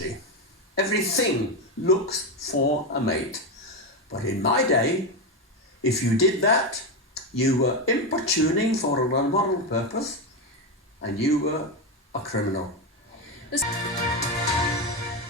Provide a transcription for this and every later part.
apology. Everything looks for a mate. But in my day, if you did that, you were importuning for an immoral purpose, and you were a criminal.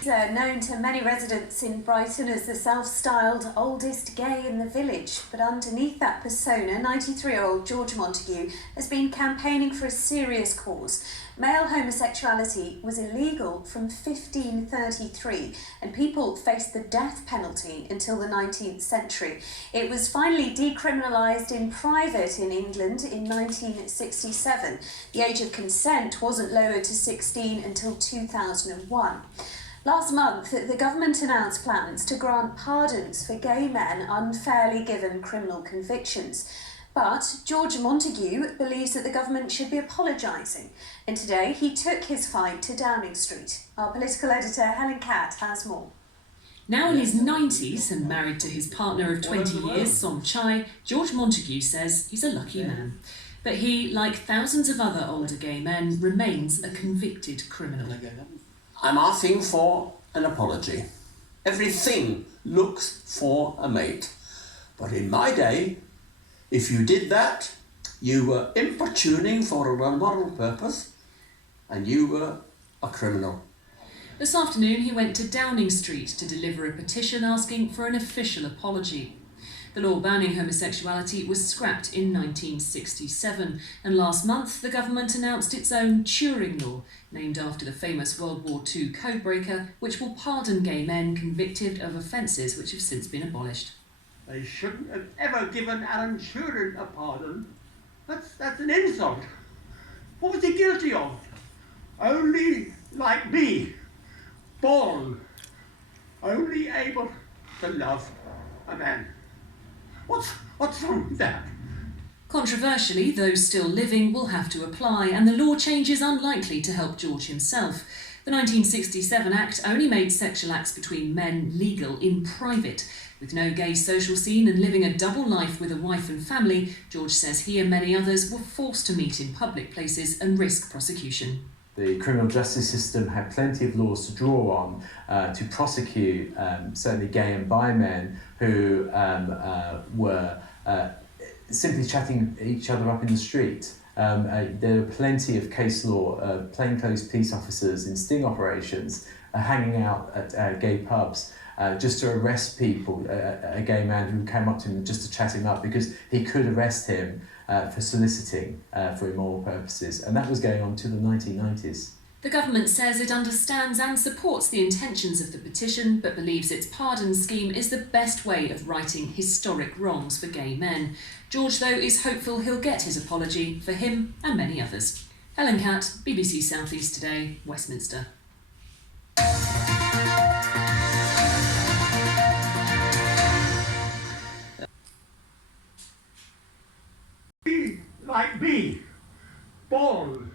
Known to many residents in Brighton as the self-styled oldest gay in the village, but underneath that persona, 93-year-old George Montague has been campaigning for a serious cause. Male homosexuality was illegal from 1533, and people faced the death penalty until the 19th century. It was finally decriminalised in private in England in 1967. The age of consent wasn't lowered to 16 until 2001. Last month, the government announced plans to grant pardons for gay men unfairly given criminal convictions. But George Montague believes that the government should be apologising. And today, he took his fight to Downing Street. Our political editor, Helen Catt, has more. Now in his 90s and married to his partner of 20 years, Som Chai, George Montague says he's a lucky man. But he, like thousands of other older gay men, remains a convicted criminal. I'm asking for an apology. Everything looks for a mate. But in my day, if you did that, you were importuning for an immoral purpose, and you were a criminal. This afternoon he went to Downing Street to deliver a petition asking for an official apology. The law banning homosexuality was scrapped in 1967, and last month the government announced its own Turing law, named after the famous World War II codebreaker, which will pardon gay men convicted of offences which have since been abolished. They shouldn't have ever given Alan Turing a pardon. That's an insult. What was he guilty of? Only like me, born, only able to love a man. What's wrong with that? Controversially, those still living will have to apply, and the law change is unlikely to help George himself. The 1967 Act only made sexual acts between men legal in private. With no gay social scene and living a double life with a wife and family, George says he and many others were forced to meet in public places and risk prosecution. The criminal justice system had plenty of laws to draw on to prosecute certainly gay and bi men who were simply chatting each other up in the street. There are plenty of case law, plainclothes police officers in sting operations hanging out at gay pubs just to arrest people, a gay man who came up to him just to chat him up because he could arrest him for soliciting for immoral purposes. And that was going on to the 1990s. The government says it understands and supports the intentions of the petition, but believes its pardon scheme is the best way of righting historic wrongs for gay men. George, though, is hopeful he'll get his apology for him and many others. Helen Catt, BBC South East Today, Westminster. Like me, born,